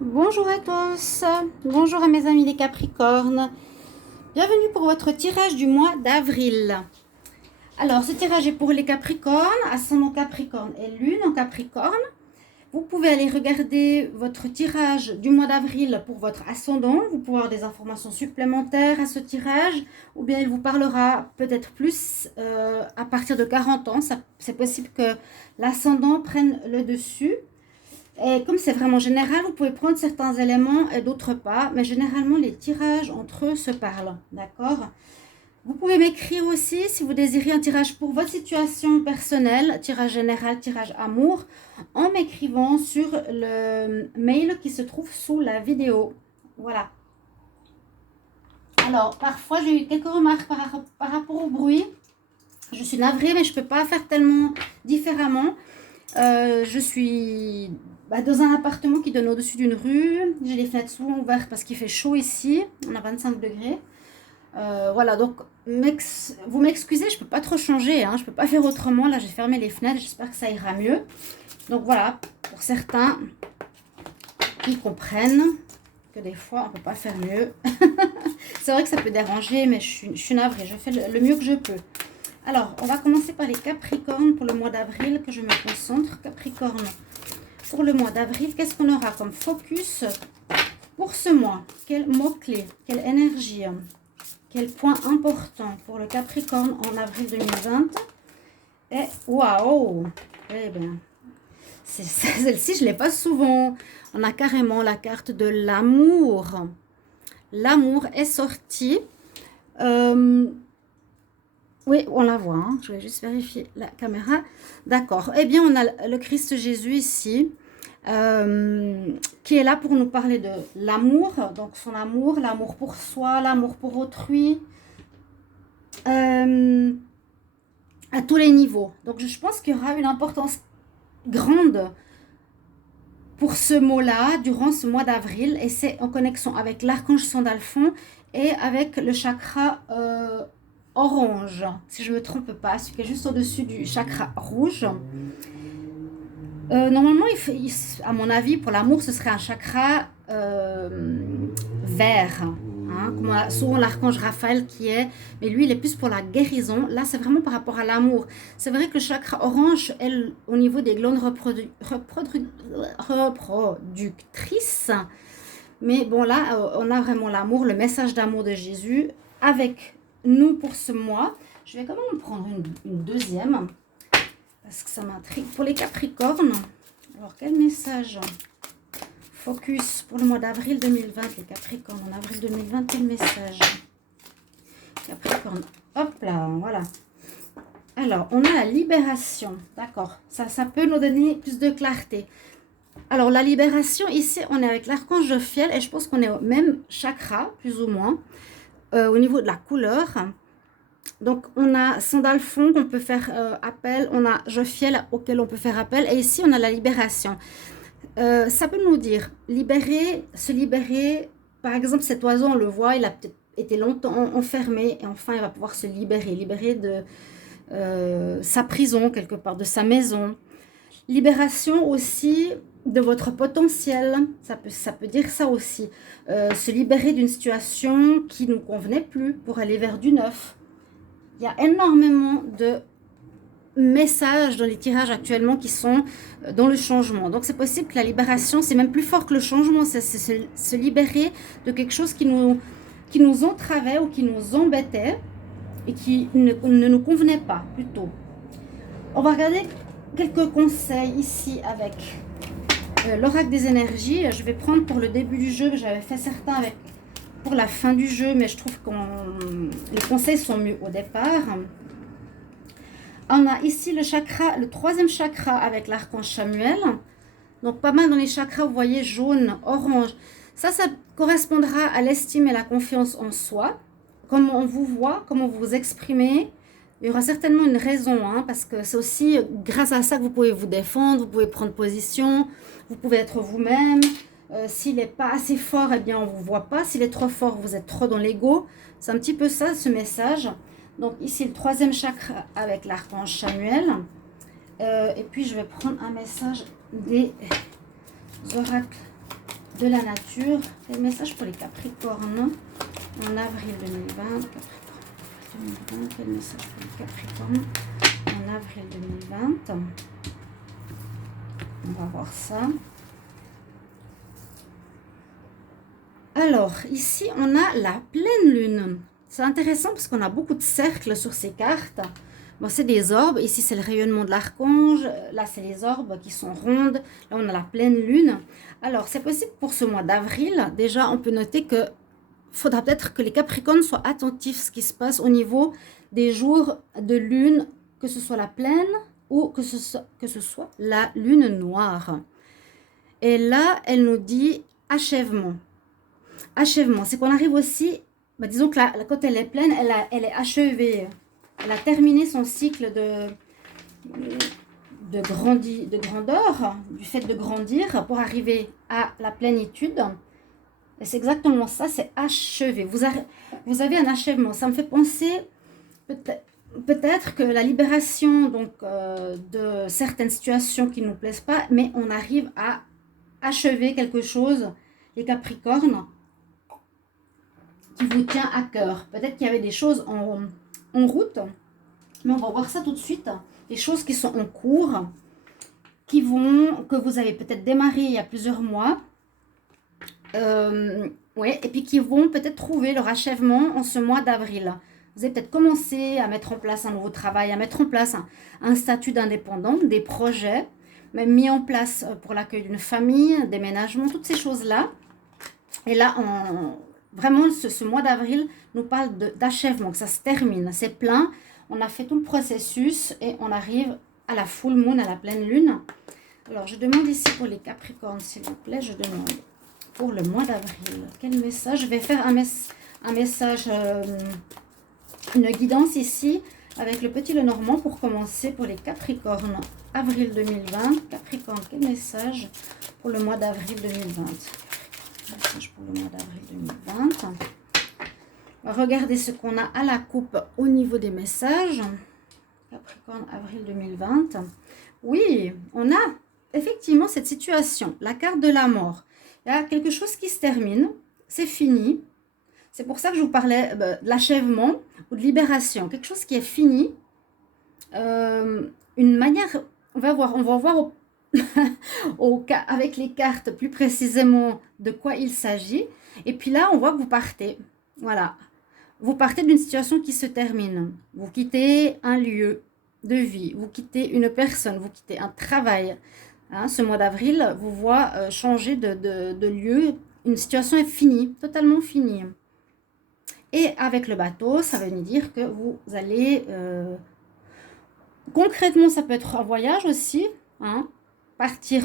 Bonjour à tous, bonjour à mes amis les Capricornes, bienvenue pour votre tirage du mois d'avril. Alors ce tirage est pour les Capricornes, ascendant Capricorne et lune en Capricorne. Vous pouvez aller regarder votre tirage du mois d'avril pour votre ascendant, vous pouvez avoir des informations supplémentaires à ce tirage, ou bien il vous parlera peut-être plus à partir de 40 ans, c'est possible que l'ascendant prenne le dessus. Et comme c'est vraiment général, vous pouvez prendre certains éléments et d'autres pas, mais généralement les tirages entre eux se parlent, d'accord? Vous pouvez m'écrire aussi si vous désirez un tirage pour votre situation personnelle, tirage général, tirage amour, en m'écrivant sur le mail qui se trouve sous la vidéo. Voilà. Alors, parfois j'ai eu quelques remarques par rapport au bruit. Je suis navrée, mais je ne peux pas faire tellement différemment. Je suis dans un appartement qui donne au-dessus d'une rue. J'ai les fenêtres souvent ouvertes parce qu'il fait chaud ici. On a 25 degrés. Voilà, donc vous m'excusez, je ne peux pas trop changer. Je ne peux pas faire autrement. Là, j'ai fermé les fenêtres. J'espère que ça ira mieux. Donc voilà, pour certains qui comprennent que des fois, on ne peut pas faire mieux. C'est vrai que ça peut déranger, mais je suis navrée. Je fais le mieux que je peux. Alors, on va commencer par les Capricornes pour le mois d'avril, que je me concentre. Capricorne, pour le mois d'avril, qu'est-ce qu'on aura comme focus pour ce mois? Quel mot-clé? Quelle énergie? Quel point important pour le Capricorne en avril 2020? Et waouh! Eh bien, celle-ci, je ne l'ai pas souvent. On a carrément la carte de l'amour. L'amour est sorti. Oui, on la voit. Je vais juste vérifier la caméra. D'accord. Eh bien, on a le Christ Jésus ici, qui est là pour nous parler de l'amour. Donc, son amour, l'amour pour soi, l'amour pour autrui, à tous les niveaux. Donc, je pense qu'il y aura une importance grande pour ce mot-là durant ce mois d'avril. Et c'est en connexion avec l'archange Sandalphon et avec le chakra orange, si je ne me trompe pas, celui qui est juste au-dessus du chakra rouge. Normalement, à mon avis, pour l'amour, ce serait un chakra vert, comme souvent l'archange Raphaël qui est, mais lui, il est plus pour la guérison. Là, c'est vraiment par rapport à l'amour. C'est vrai que le chakra orange est au niveau des glandes reproductrices, mais bon, là, on a vraiment l'amour, le message d'amour de Jésus avec nous pour ce mois. Je vais quand même prendre une deuxième parce que ça m'intrigue. Pour les Capricornes, alors quel message focus pour le mois d'avril 2020? Les Capricornes en avril 2020, quel message? Capricorne, hop là, voilà. Alors, on a la libération, d'accord. Ça peut nous donner plus de clarté. Alors, la libération, ici, on est avec l'archange Jophiel et je pense qu'on est au même chakra, plus ou moins. Au niveau de la couleur. Donc, on a Sandalphon qu'on peut faire appel, on a Jophiel auquel on peut faire appel, et ici, on a la libération. Ça peut nous dire libérer, se libérer. Par exemple, cet oiseau, on le voit, il a peut-être été longtemps enfermé, et enfin, il va pouvoir se libérer de sa prison, quelque part, de sa maison. Libération aussi de votre potentiel, ça peut dire ça aussi. Se libérer d'une situation qui ne nous convenait plus pour aller vers du neuf. Il y a énormément de messages dans les tirages actuellement qui sont dans le changement. Donc c'est possible que la libération, c'est même plus fort que le changement, c'est se libérer de quelque chose qui nous entravait ou qui nous embêtait et qui ne nous convenait pas plutôt. On va regarder quelques conseils ici avec l'oracle des énergies. Je vais prendre pour le début du jeu, j'avais fait certains pour la fin du jeu, mais je trouve que les conseils sont mieux au départ. On a ici le troisième chakra avec l'archange Samuel. Donc pas mal dans les chakras, vous voyez, jaune, orange. Ça correspondra à l'estime et la confiance en soi. Comment on vous voit, comment vous vous exprimez. Il y aura certainement une raison, parce que c'est aussi grâce à ça que vous pouvez vous défendre, vous pouvez prendre position, vous pouvez être vous-même. S'il n'est pas assez fort, eh bien on ne vous voit pas. S'il est trop fort, vous êtes trop dans l'ego. C'est un petit peu ça, ce message. Donc ici, le troisième chakra avec l'archange Samuel. Et puis, je vais prendre un message des oracles de la nature. Quel message pour les Capricornes en avril 2020? Quel message pour les Capricornes en avril 2020? On va voir ça. Alors, ici, on a la pleine lune. C'est intéressant parce qu'on a beaucoup de cercles sur ces cartes. Bon, c'est des orbes. Ici, c'est le rayonnement de l'archange. Là, c'est les orbes qui sont rondes. Là, on a la pleine lune. Alors, c'est possible pour ce mois d'avril. Déjà, on peut noter que faudra peut-être que les Capricornes soient attentifs à ce qui se passe au niveau des jours de lune, que ce soit la pleine ou que ce soit la lune noire. Et là, elle nous dit achèvement. Achèvement, c'est qu'on arrive aussi, disons que quand elle est pleine, elle est achevée. Elle a terminé son cycle de grandeur, du fait de grandir pour arriver à la plénitude. Et c'est exactement ça, c'est achevé. Vous avez un achèvement. Ça me fait penser peut-être que la libération de certaines situations qui ne nous plaisent pas, mais on arrive à achever quelque chose, les Capricornes, qui vous tient à cœur. Peut-être qu'il y avait des choses en route, mais on va voir ça tout de suite. Des choses qui sont en cours, que vous avez peut-être démarré il y a plusieurs mois, ouais, et puis qui vont peut-être trouver leur achèvement en ce mois d'avril. Vous avez peut-être commencé à mettre en place un nouveau travail, à mettre en place un statut d'indépendant, des projets, même mis en place pour l'accueil d'une famille, un déménagement, toutes ces choses-là. Et là, vraiment, ce mois d'avril nous parle d'achèvement, que ça se termine, c'est plein. On a fait tout le processus et on arrive à la full moon, à la pleine lune. Alors, je demande ici pour les Capricornes, s'il vous plaît, je demande pour le mois d'avril. Quel message? Je vais faire un message, une guidance ici avec le petit Lenormand pour commencer pour les Capricornes. Avril 2020. Capricorne, quel message pour le mois d'avril 2020? Message pour le mois d'avril 2020. On va regarder ce qu'on a à la coupe au niveau des messages. Capricorne, avril 2020. Oui, on a effectivement cette situation, la carte de la mort. Il y a quelque chose qui se termine, c'est fini. C'est pour ça que je vous parlais de l'achèvement ou de libération. Quelque chose qui est fini. Une manière, on va voir avec les cartes plus précisément de quoi il s'agit. Et puis là, on voit que vous partez. Voilà. Vous partez d'une situation qui se termine. Vous quittez un lieu de vie. Vous quittez une personne. Vous quittez un travail. Hein, ce mois d'avril vous voit changer de lieu. Une situation est finie, totalement finie. Et avec le bateau, ça veut dire que vous allez... concrètement, ça peut être un voyage aussi. Hein, partir...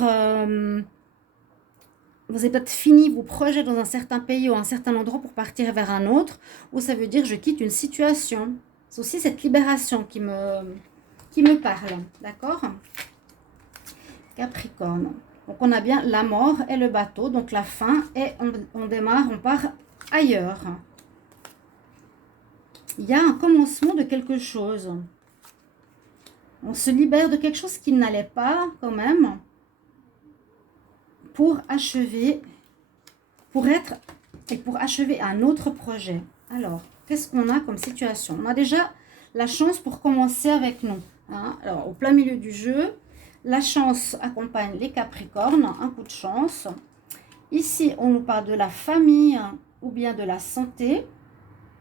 vous avez peut-être fini vos projets dans un certain pays ou un certain endroit pour partir vers un autre. Ou ça veut dire je quitte une situation. C'est aussi cette libération qui me parle. D'accord ? Capricorne. Donc on a bien la mort et le bateau, donc la fin, et on démarre, on part ailleurs. Il y a un commencement de quelque chose. On se libère de quelque chose qui n'allait pas quand même pour achever, pour achever un autre projet. Alors, qu'est-ce qu'on a comme situation? On a déjà la chance pour commencer avec nous. Hein? Alors, au plein milieu du jeu, la chance accompagne les Capricornes, un coup de chance. Ici, on nous parle de la famille ou bien de la santé.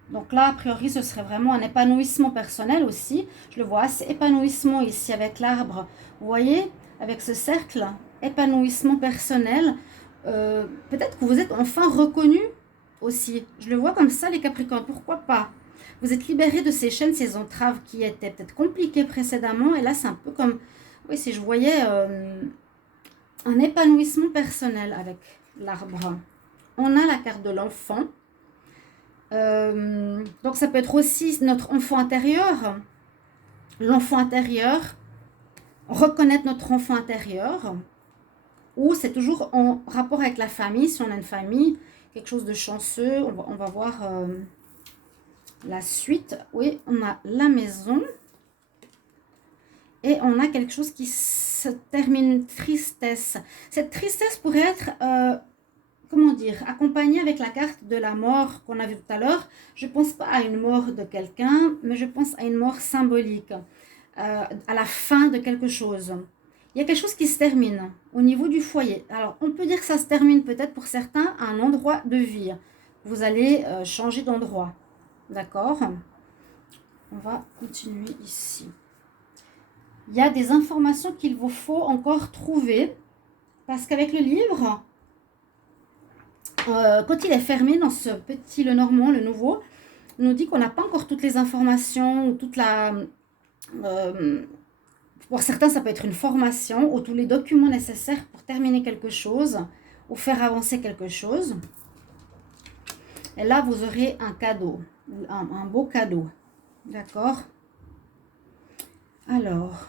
Donc là, a priori, ce serait vraiment un épanouissement personnel aussi. Je le vois, c'est épanouissement ici avec l'arbre. Vous voyez, avec ce cercle, épanouissement personnel. Peut-être que vous êtes enfin reconnu aussi. Je le vois comme ça, les Capricornes. Pourquoi pas? Vous êtes libérés de ces chaînes, ces entraves qui étaient peut-être compliquées précédemment. Et là, c'est un peu comme... Oui, si je voyais un épanouissement personnel avec l'arbre. On a la carte de l'enfant. Donc, ça peut être aussi notre enfant intérieur. L'enfant intérieur. Reconnaître notre enfant intérieur. Ou c'est toujours en rapport avec la famille. Si on a une famille, quelque chose de chanceux. On va voir la suite. Oui, on a la maison. Et on a quelque chose qui se termine, tristesse. Cette tristesse pourrait être comment dire, accompagné avec la carte de la mort qu'on a vue tout à l'heure. Je ne pense pas à une mort de quelqu'un, mais je pense à une mort symbolique, à la fin de quelque chose. Il y a quelque chose qui se termine au niveau du foyer. Alors, on peut dire que ça se termine peut-être pour certains à un endroit de vie. Vous allez changer d'endroit. D'accord? On va continuer ici. Il y a des informations qu'il vous faut encore trouver. Parce qu'avec le livre, quand il est fermé dans ce petit Lenormand, le nouveau, on nous dit qu'on n'a pas encore toutes les informations ou toute la... pour certains, ça peut être une formation ou tous les documents nécessaires pour terminer quelque chose ou faire avancer quelque chose. Et là, vous aurez un cadeau, un beau cadeau. D'accord? Alors,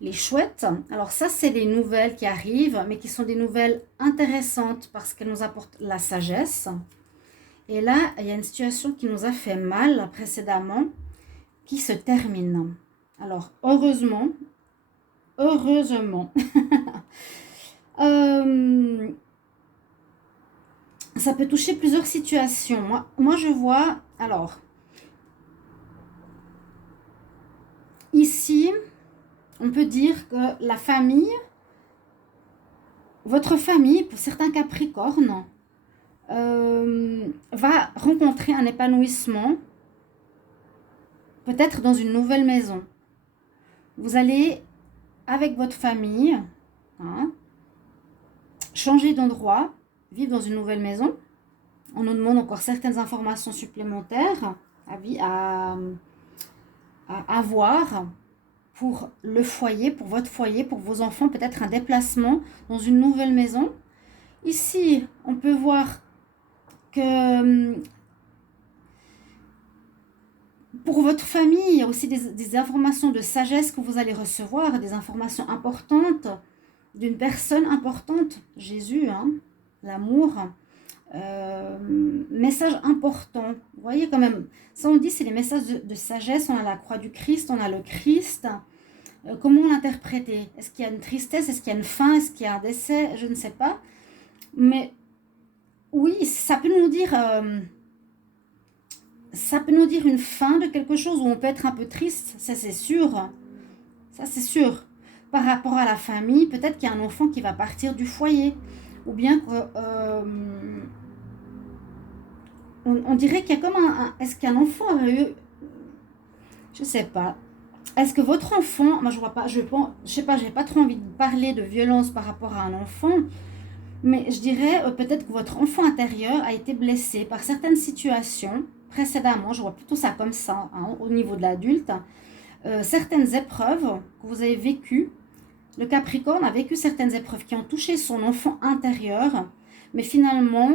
les chouettes. Alors ça, c'est des nouvelles qui arrivent, mais qui sont des nouvelles intéressantes parce qu'elles nous apportent la sagesse. Et là, il y a une situation qui nous a fait mal précédemment, qui se termine. Alors, heureusement, ça peut toucher plusieurs situations. Moi, je vois, alors, ici, on peut dire que la famille, votre famille, pour certains Capricornes, va rencontrer un épanouissement, peut-être dans une nouvelle maison. Vous allez, avec votre famille, changer d'endroit, vivre dans une nouvelle maison. On nous demande encore certaines informations supplémentaires à avoir pour le foyer, pour votre foyer, pour vos enfants, peut-être un déplacement dans une nouvelle maison. Ici, on peut voir que pour votre famille, il y a aussi des informations de sagesse que vous allez recevoir, des informations importantes d'une personne importante, Jésus, l'amour, message important. Vous voyez quand même, ça on dit c'est les messages de sagesse, on a la croix du Christ, on a le Christ. Comment l'interpréter? Est-ce qu'il y a une tristesse? Est-ce qu'il y a une faim? Est-ce qu'il y a un décès? Je ne sais pas. Mais oui, ça peut nous dire une fin de quelque chose où on peut être un peu triste, ça c'est sûr. Ça c'est sûr. Par rapport à la famille, peut-être qu'il y a un enfant qui va partir du foyer. Ou bien on dirait qu'il y a comme est-ce qu'un enfant aurait eu... Je sais pas. Est-ce que votre enfant... Moi je vois pas, je sais pas, j'ai pas trop envie de parler de violence par rapport à un enfant. Mais je dirais peut-être que votre enfant intérieur a été blessé par certaines situations précédemment. Je vois plutôt ça comme ça, au niveau de l'adulte. Certaines épreuves que vous avez vécues. Le Capricorne a vécu certaines épreuves qui ont touché son enfant intérieur, mais finalement,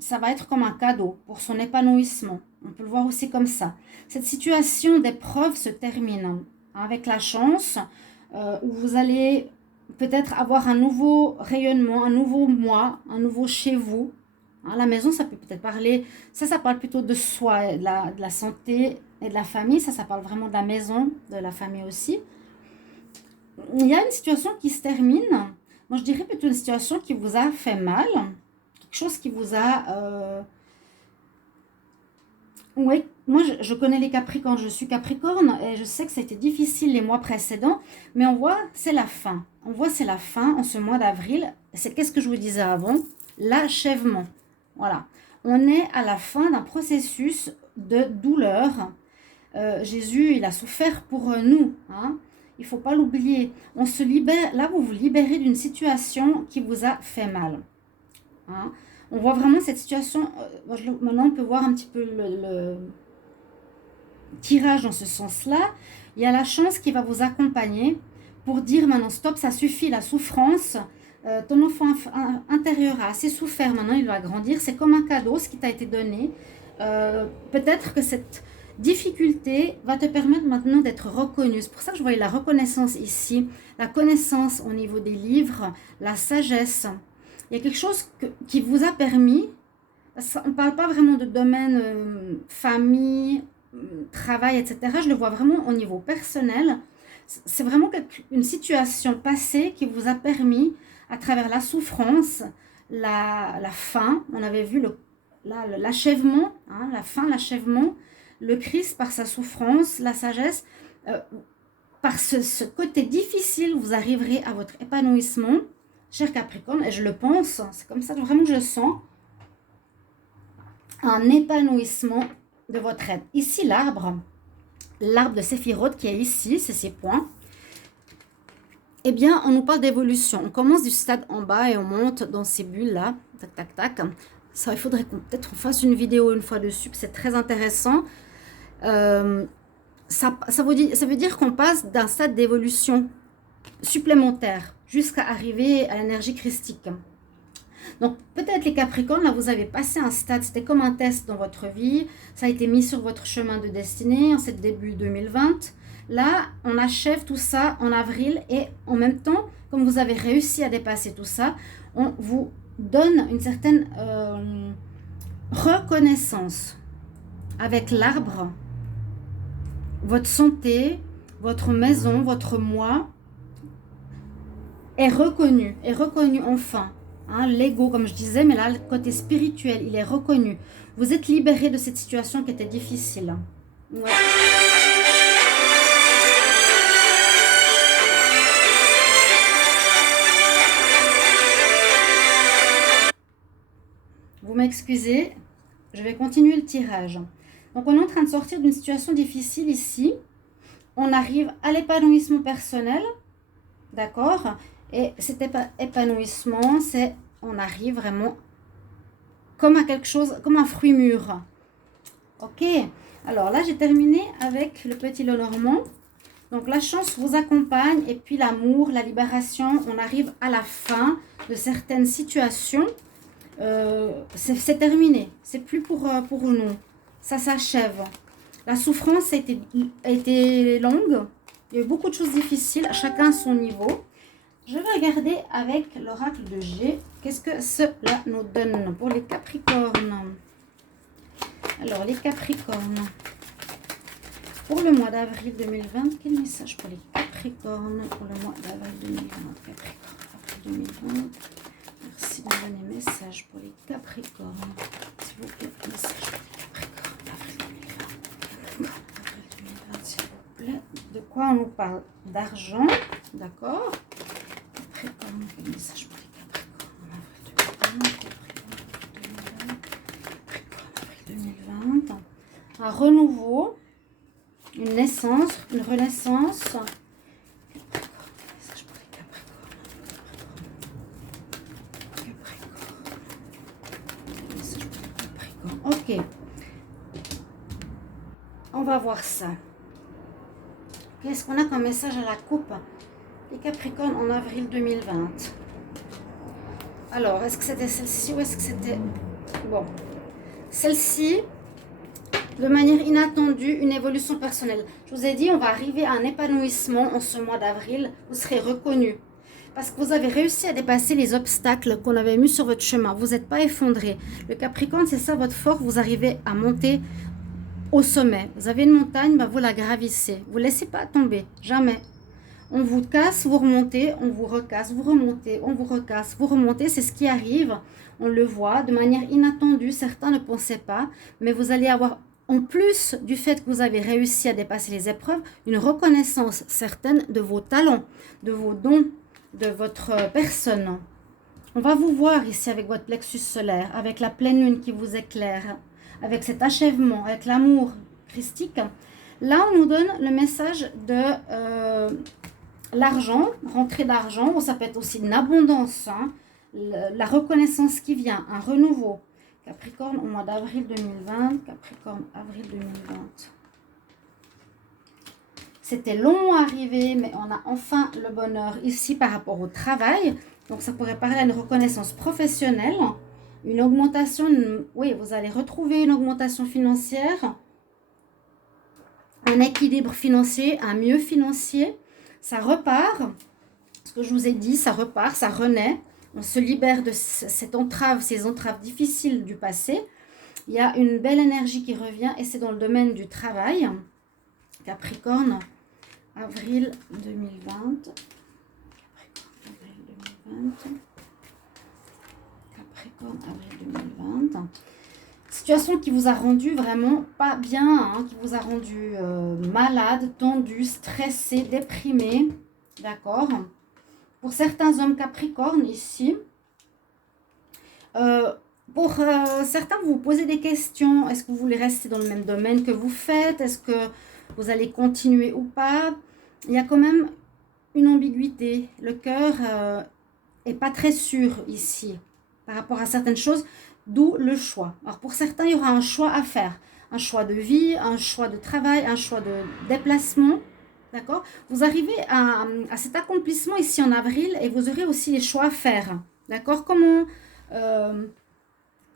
ça va être comme un cadeau pour son épanouissement. On peut le voir aussi comme ça. Cette situation d'épreuve se termine avec la chance où vous allez peut-être avoir un nouveau rayonnement, un nouveau moi, un nouveau chez vous. La maison, ça peut peut-être parler, ça parle plutôt de soi, de la santé et de la famille. Ça parle vraiment de la maison, de la famille aussi. Il y a une situation qui se termine. Moi, je dirais plutôt une situation qui vous a fait mal. Quelque chose qui vous a... Oui, moi, je connais les Capricornes. Je suis Capricorne et je sais que ça a été difficile les mois précédents. Mais on voit, c'est la fin. On voit, c'est la fin en ce mois d'avril. C'est qu'est-ce que je vous disais avant? L'achèvement. Voilà. On est à la fin d'un processus de douleur. Jésus, il a souffert pour nous, Il ne faut pas l'oublier. On se libère. Là, vous vous libérez d'une situation qui vous a fait mal. On voit vraiment cette situation. Maintenant, on peut voir un petit peu le tirage dans ce sens-là. Il y a la chance qui va vous accompagner pour dire maintenant, stop, ça suffit, la souffrance. Ton enfant intérieur a assez souffert. Maintenant, il va grandir. C'est comme un cadeau, ce qui t'a été donné. Peut-être que cette difficulté va te permettre maintenant d'être reconnue. C'est pour ça que je voyais la reconnaissance ici, la connaissance au niveau des livres, la sagesse. Il y a quelque chose qui vous a permis, on ne parle pas vraiment de domaine famille, travail, etc. Je le vois vraiment au niveau personnel. C'est vraiment une situation passée qui vous a permis, à travers la souffrance, la fin, on avait vu l'achèvement, hein, la fin, l'achèvement, le Christ par sa souffrance, la sagesse, par ce côté difficile, vous arriverez à votre épanouissement, cher Capricorne, et je le pense, c'est comme ça vraiment que je le sens, un épanouissement de votre être. Ici, l'arbre de Séphiroth qui est ici, c'est ces points. Eh bien, on nous parle d'évolution. On commence du stade en bas et on monte dans ces bulles-là. Tac, tac, tac. Ça, il faudrait qu'on peut-être fasse une vidéo une fois dessus. C'est très intéressant. Ça veut dire qu'on passe d'un stade d'évolution supplémentaire jusqu'à arriver à l'énergie christique. Donc, peut-être les Capricornes, là, vous avez passé un stade, c'était comme un test dans votre vie. Ça a été mis sur votre chemin de destinée en ce début 2020. Là, on achève tout ça en avril et en même temps, comme vous avez réussi à dépasser tout ça, on vous donne une certaine reconnaissance avec l'arbre, votre santé, votre maison, votre moi est reconnu enfin. Hein, l'ego, comme je disais, mais là, le côté spirituel, il est reconnu. Vous êtes libéré de cette situation qui était difficile. Ouais. Vous m'excusez, je vais continuer le tirage. Donc, on est en train de sortir d'une situation difficile ici. On arrive à l'épanouissement personnel, d'accord? Et cet épanouissement, c'est on arrive vraiment comme à quelque chose, comme un fruit mûr. Ok, alors là, j'ai terminé avec le petit Lenormand. Donc, la chance vous accompagne et puis l'amour, la libération, on arrive à la fin de certaines situations. C'est terminé, c'est plus pour nous, ça s'achève. La souffrance a été longue, il y a eu beaucoup de choses difficiles, à chacun à son niveau. Je vais regarder avec l'oracle de G, qu'est-ce que cela nous donne pour les Capricornes. Alors, les Capricornes, pour le mois d'avril 2020, quel message pour les Capricornes pour le mois d'avril 2020, Capricorne, avril 2020. Merci de me donner message pour les Capricornes. S'il vous plaît, message pour les Capricornes. Avril 2020. Avril 2020, s'il vous plaît. De quoi on nous parle? D'argent. D'accord. Capricorne, quel message pour les Capricornes? Avril 2020. Un renouveau. Une naissance. Une renaissance. Ok, on va voir ça. Qu'est-ce qu'on a comme message à la coupe? Les Capricornes en avril 2020. Alors, est-ce que c'était celle-ci ou est-ce que c'était... Bon, celle-ci, de manière inattendue, une évolution personnelle. Je vous ai dit, on va arriver à un épanouissement en ce mois d'avril. Vous serez reconnu. Parce que vous avez réussi à dépasser les obstacles qu'on avait mis sur votre chemin. Vous n'êtes pas effondré. Le Capricorne, c'est ça votre force. Vous arrivez à monter au sommet. Vous avez une montagne, bah vous la gravissez. Vous ne laissez pas tomber. Jamais. On vous casse, vous remontez. On vous recasse, vous remontez. On vous recasse, vous remontez. C'est ce qui arrive. On le voit de manière inattendue. Certains ne pensaient pas. Mais vous allez avoir, en plus du fait que vous avez réussi à dépasser les épreuves, une reconnaissance certaine de vos talents, de vos dons, de votre personne. On va vous voir ici avec votre plexus solaire, avec la pleine lune qui vous éclaire, avec cet achèvement, avec l'amour christique. Là, on nous donne le message de l'argent, rentrée d'argent, ou ça peut être aussi une abondance, hein, la reconnaissance qui vient, un renouveau. Capricorne au mois d'avril 2020, Capricorne avril 2020. C'était long à arriver, mais on a enfin le bonheur ici par rapport au travail. Donc, ça pourrait parler à une reconnaissance professionnelle, une augmentation, oui, vous allez retrouver une augmentation financière, un équilibre financier, un mieux financier. Ça repart, ce que je vous ai dit, ça repart, ça renaît. On se libère de cette entrave, ces entraves difficiles du passé. Il y a une belle énergie qui revient et c'est dans le domaine du travail. Capricorne, avril 2020. Capricorne, avril 2020. Capricorne, avril 2020. Situation qui vous a rendu vraiment pas bien, hein, qui vous a rendu malade, tendu, stressé, déprimé. D'accord? Pour certains hommes Capricorne ici, pour certains, vous vous posez des questions. Est-ce que vous voulez rester dans le même domaine que vous faites? Est-ce que vous allez continuer ou pas? Il y a quand même une ambiguïté. Le cœur est pas très sûr ici par rapport à certaines choses, d'où le choix. Alors pour certains, il y aura un choix à faire. Un choix de vie, un choix de travail, un choix de déplacement. D'accord? Vous arrivez à cet accomplissement ici en avril et vous aurez aussi les choix à faire. D'accord? Comment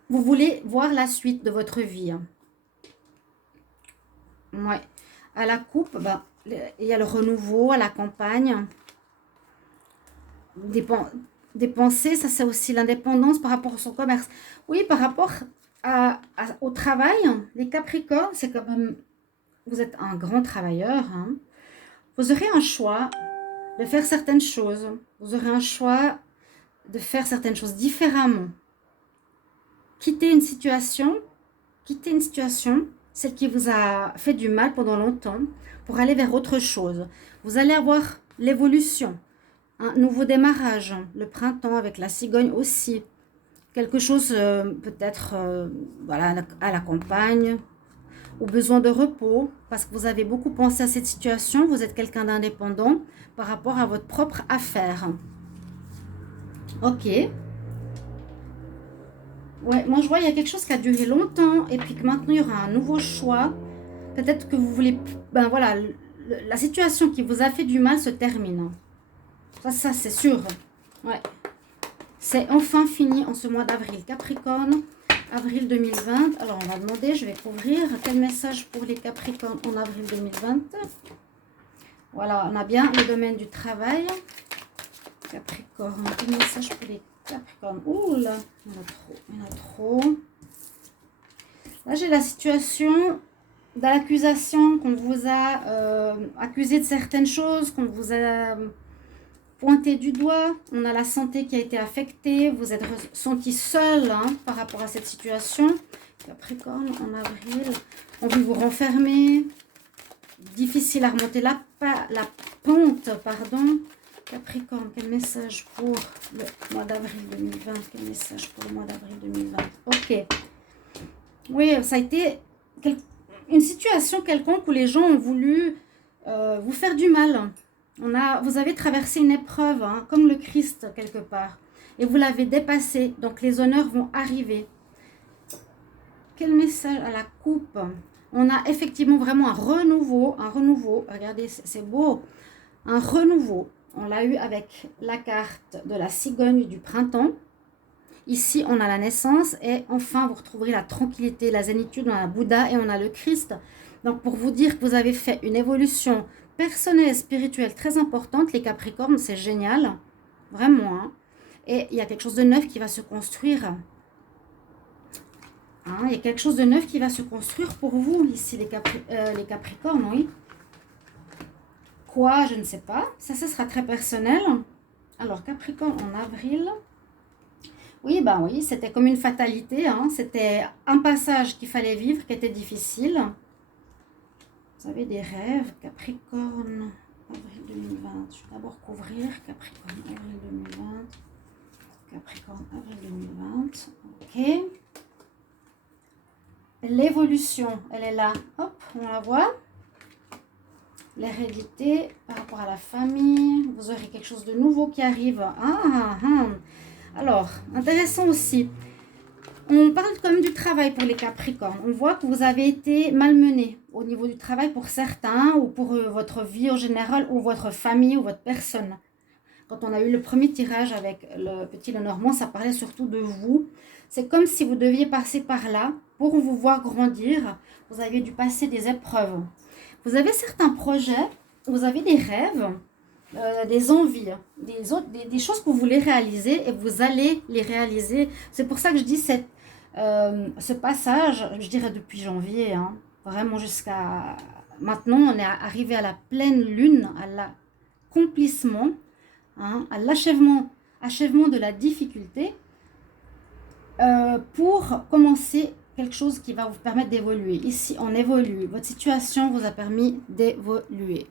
vous voulez voir la suite de votre vie? Ouais. À la coupe, ben, il y a le renouveau, à la campagne. Dépenser, ça c'est aussi l'indépendance par rapport à son commerce. Oui, par rapport au travail, les Capricornes, c'est quand même... Vous êtes un grand travailleur. Hein. Vous aurez un choix de faire certaines choses. Vous aurez un choix de faire certaines choses différemment. Quitter une situation, celle qui vous a fait du mal pendant longtemps, pour aller vers autre chose. Vous allez avoir l'évolution, un nouveau démarrage, le printemps avec la cigogne aussi. Quelque chose peut-être voilà, à la campagne, au besoin de repos, parce que vous avez beaucoup pensé à cette situation, vous êtes quelqu'un d'indépendant par rapport à votre propre affaire. Ok. Ouais, moi je vois il y a quelque chose qui a duré longtemps et puis que maintenant il y aura un nouveau choix. Peut-être que vous voulez... Ben voilà, la situation qui vous a fait du mal se termine. Ça c'est sûr. Ouais. C'est enfin fini en ce mois d'avril. Capricorne, avril 2020. Alors on va demander, je vais couvrir quel message pour les Capricornes en avril 2020. Voilà, on a bien le domaine du travail. Capricorne, quel message pour les Capricorne. Ouh là, il y en a trop. Là, j'ai la situation de l'accusation qu'on vous a accusé de certaines choses, qu'on vous a pointé du doigt. On a la santé qui a été affectée. Vous êtes senti seul hein, par rapport à cette situation. Capricorne, en avril, on veut vous renfermer. Difficile à remonter la pente, pardon. Capricorne, quel message pour le mois d'avril 2020? Quel message pour le mois d'avril 2020? Ok. Oui, ça a été une situation quelconque où les gens ont voulu vous faire du mal. Vous avez traversé une épreuve, hein, comme le Christ quelque part. Et vous l'avez dépassé. Donc les honneurs vont arriver. Quel message à la coupe? On a effectivement vraiment un renouveau. Regardez, c'est beau. Un renouveau. On l'a eu avec la carte de la cigogne du printemps. Ici, on a la naissance et enfin, vous retrouverez la tranquillité, la zénitude. On a Bouddha et on a le Christ. Donc, pour vous dire que vous avez fait une évolution personnelle et spirituelle très importante, les Capricornes, c'est génial. Vraiment. Hein. Et il y a quelque chose de neuf qui va se construire. Hein, il y a quelque chose de neuf qui va se construire pour vous, ici, les Capricornes, oui. Quoi, je ne sais pas. Ça sera très personnel. Alors, Capricorne en avril. Oui, ben oui, c'était comme une fatalité. Hein. C'était un passage qu'il fallait vivre, qui était difficile. Vous avez des rêves. Capricorne, avril 2020. Je vais d'abord couvrir. Capricorne, avril 2020. Capricorne, avril 2020. Ok. L'évolution, elle est là. Hop, on la voit. L'hérédité par rapport à la famille. Vous aurez quelque chose de nouveau qui arrive. Alors, intéressant aussi. On parle quand même du travail pour les Capricornes. On voit que vous avez été malmené au niveau du travail pour certains ou pour votre vie en général ou votre famille ou votre personne. Quand on a eu le premier tirage avec le petit Lenormand, ça parlait surtout de vous. C'est comme si vous deviez passer par là pour vous voir grandir. Vous avez dû passer des épreuves. Vous avez certains projets, vous avez des rêves, des envies, des choses que vous voulez réaliser et vous allez les réaliser. C'est pour ça que je dis ce passage, je dirais depuis janvier, hein, vraiment jusqu'à maintenant, on est arrivé à la pleine lune, à l'accomplissement, hein, à l'achèvement de la difficulté. pour commencer quelque chose qui va vous permettre d'évoluer. Ici, on évolue. Votre situation vous a permis d'évoluer.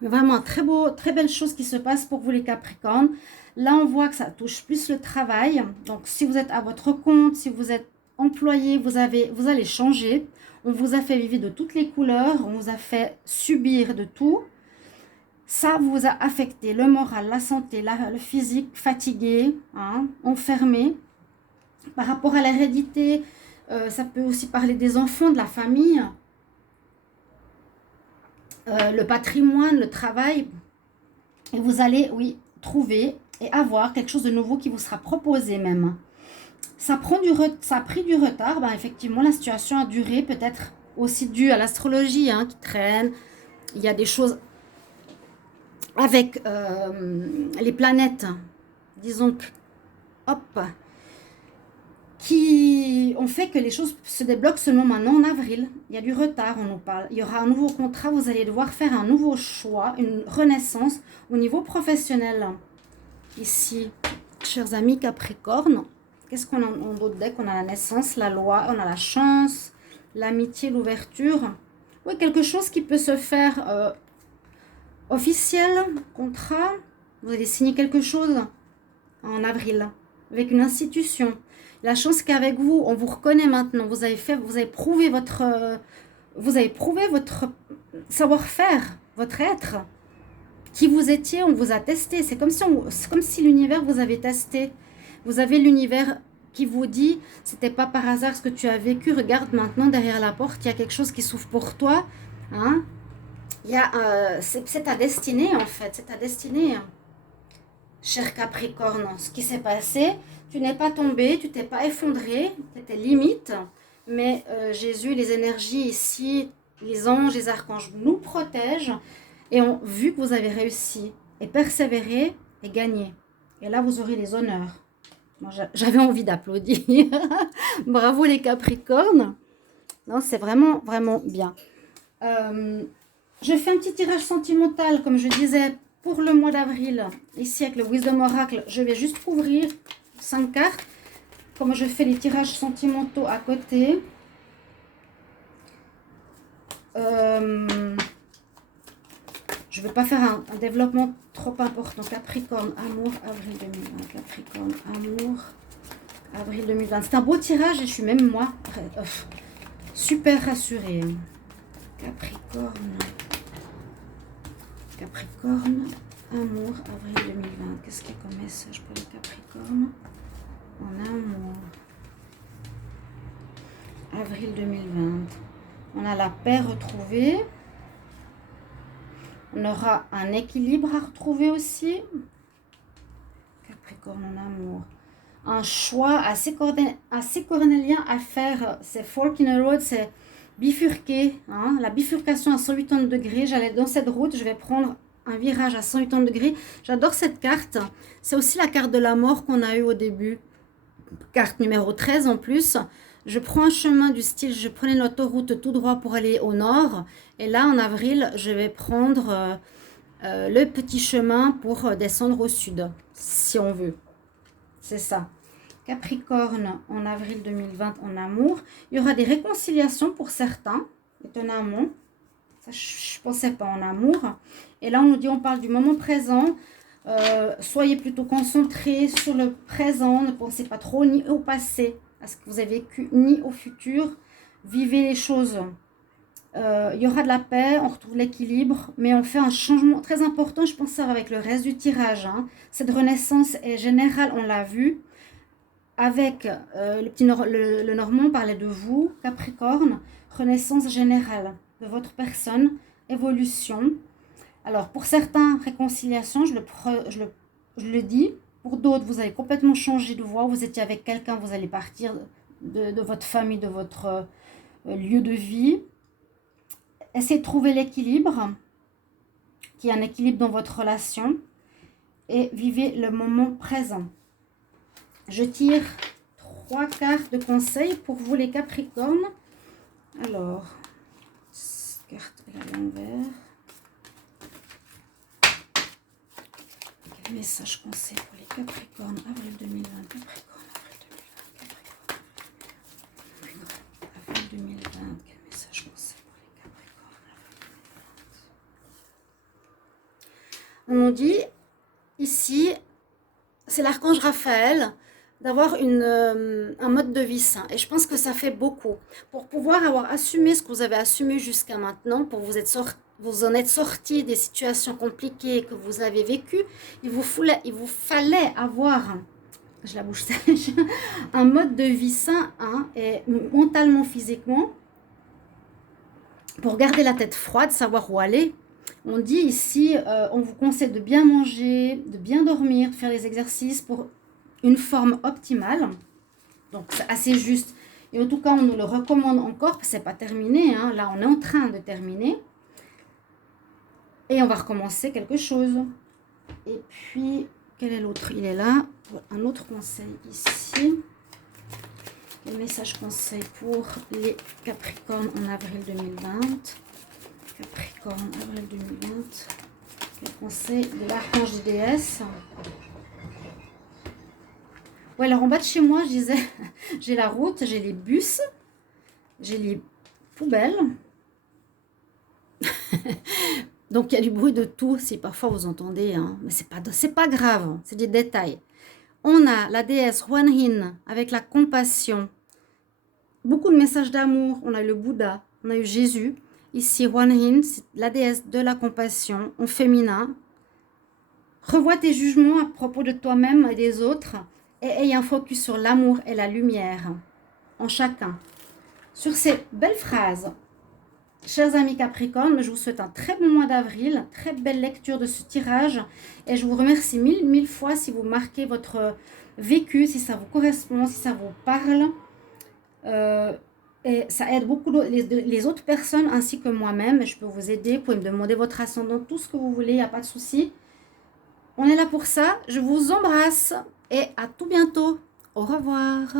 Vraiment, très belle chose qui se passe pour vous les Capricornes. Là, on voit que ça touche plus le travail. Donc, si vous êtes à votre compte, si vous êtes employé, vous allez changer. On vous a fait vivre de toutes les couleurs. On vous a fait subir de tout. Ça vous a affecté le moral, la santé, le physique, fatigué, hein, enfermé. Par rapport à l'hérédité, ça peut aussi parler des enfants, de la famille. Le patrimoine, le travail, et vous allez, oui, trouver et avoir quelque chose de nouveau qui vous sera proposé même. Ça a pris du retard, ben effectivement, la situation a duré, peut-être aussi dû à l'astrologie hein, qui traîne. Il y a des choses avec les planètes, disons que, hop, qui ont fait que les choses se débloquent seulement maintenant en avril. Il y a du retard, on nous parle. Il y aura un nouveau contrat, vous allez devoir faire un nouveau choix, une renaissance au niveau professionnel. Ici, chers amis Capricorne, qu'est-ce qu'on a en d'autres decks? On a la naissance, la loi, on a la chance, l'amitié, l'ouverture. Oui, quelque chose qui peut se faire officiel, contrat. Vous allez signer quelque chose en avril avec une institution. La chance qu'avec vous, on vous reconnaît maintenant. Vous avez prouvé votre savoir-faire, votre être. Qui vous étiez, on vous a testé. C'est comme si l'univers vous avait testé. Vous avez l'univers qui vous dit, c'était pas par hasard ce que tu as vécu. Regarde maintenant derrière la porte, il y a quelque chose qui s'ouvre pour toi. Hein? C'est ta destinée en fait. C'est ta destinée. Cher Capricorne, ce qui s'est passé, tu n'es pas tombé, tu t'es pas effondré, tu étais limite, mais Jésus, les énergies ici, les anges, les archanges nous protègent et ont vu que vous avez réussi et persévéré et gagné. Et là, vous aurez les honneurs. Moi, j'avais envie d'applaudir. Bravo les Capricornes. Non, c'est vraiment, vraiment bien. Je fais un petit tirage sentimental, comme je disais, pour le mois d'avril. Ici, avec le Wisdom Oracle, je vais juste couvrir 5 cartes. Comme je fais les tirages sentimentaux à côté. Je ne vais pas faire un développement trop important. Capricorne, amour, avril 2020. Capricorne, amour, avril 2020. C'est un beau tirage et je suis même moi super rassurée. Capricorne. Capricorne, amour, avril 2020. Qu'est-ce qu'il y a comme message pour les Capricornes en amour? Avril 2020. On a la paix retrouvée. On aura un équilibre à retrouver aussi. Capricorne en amour. Un choix assez cornélien à faire. C'est fork in the road, c'est bifurquer. Hein, la bifurcation à 180 degrés. J'allais dans cette route, je vais prendre un virage à 180 degrés. J'adore cette carte. C'est aussi la carte de la mort qu'on a eue au début. Carte numéro 13 en plus. Je prends un chemin du style, je prenais l'autoroute tout droit pour aller au nord. Et là, en avril, je vais prendre le petit chemin pour descendre au sud, si on veut. C'est ça. Capricorne, en avril 2020, en amour. Il y aura des réconciliations pour certains, étonnamment. Ça, je ne pensais pas en amour. Et là, on nous dit, on parle du moment présent. Soyez plutôt concentrés sur le présent. Ne pensez pas trop ni au passé, à ce que vous avez vécu, ni au futur. Vivez les choses. Il y aura de la paix, on retrouve l'équilibre, mais on fait un changement très important, je pense, avec le reste du tirage. Hein. Cette renaissance est générale, on l'a vu. Avec le Normand parlait de vous, Capricorne, renaissance générale de votre personne, évolution. Alors, pour certains, réconciliation, je le dis. Pour d'autres, vous allez complètement changer de voie. Vous étiez avec quelqu'un, vous allez partir de votre famille, de votre lieu de vie. Essayez de trouver l'équilibre, qu'il y ait un équilibre dans votre relation. Et vivez le moment présent. Je tire 3 cartes de conseils pour vous les Capricornes. Alors, cette carte est à l'envers. Quel message conseil pour les Capricornes, avril 2020, Capricorne, avril 2020. on nous dit ici, c'est l'archange Raphaël, d'avoir un mode de vie sain. Et je pense que ça fait beaucoup. Pour pouvoir avoir assumé ce que vous avez assumé jusqu'à maintenant, pour vous en être sorti des situations compliquées que vous avez vécues, il vous fallait avoir, j'ai la bouche sèche, un mode de vie sain, hein, et mentalement, physiquement, pour garder la tête froide, savoir où aller. On dit ici, on vous conseille de bien manger, de bien dormir, de faire les exercices pour une forme optimale. Donc, c'est assez juste. Et en tout cas, on nous le recommande encore, parce que ce n'est pas terminé. Hein. Là, on est en train de terminer. Et on va recommencer quelque chose. Et puis, quel est l'autre? Il est là. Un autre conseil ici. Le message conseil pour les Capricornes en avril 2020. Capricorne, avril 2020. Le conseil de l'archange des déesses. Ouais, alors en bas de chez moi, je disais, j'ai la route, j'ai les bus, j'ai les poubelles. Donc il y a du bruit de tout, si parfois vous entendez, hein, mais c'est pas grave, hein, c'est des détails. On a la déesse Huan Yin avec la compassion. Beaucoup de messages d'amour. On a le Bouddha, on a eu Jésus. Ici, Huan Yin, c'est la déesse de la compassion en féminin. Revois tes jugements à propos de toi-même et des autres et aie un focus sur l'amour et la lumière en chacun. Sur ces belles phrases, chers amis Capricorne, je vous souhaite un très bon mois d'avril, très belle lecture de ce tirage et je vous remercie mille fois si vous marquez votre vécu, si ça vous correspond, si ça vous parle. Et ça aide beaucoup les autres personnes ainsi que moi-même. Je peux vous aider, vous pouvez me demander votre ascendant, tout ce que vous voulez, il n'y a pas de souci. On est là pour ça. Je vous embrasse et à tout bientôt. Au revoir.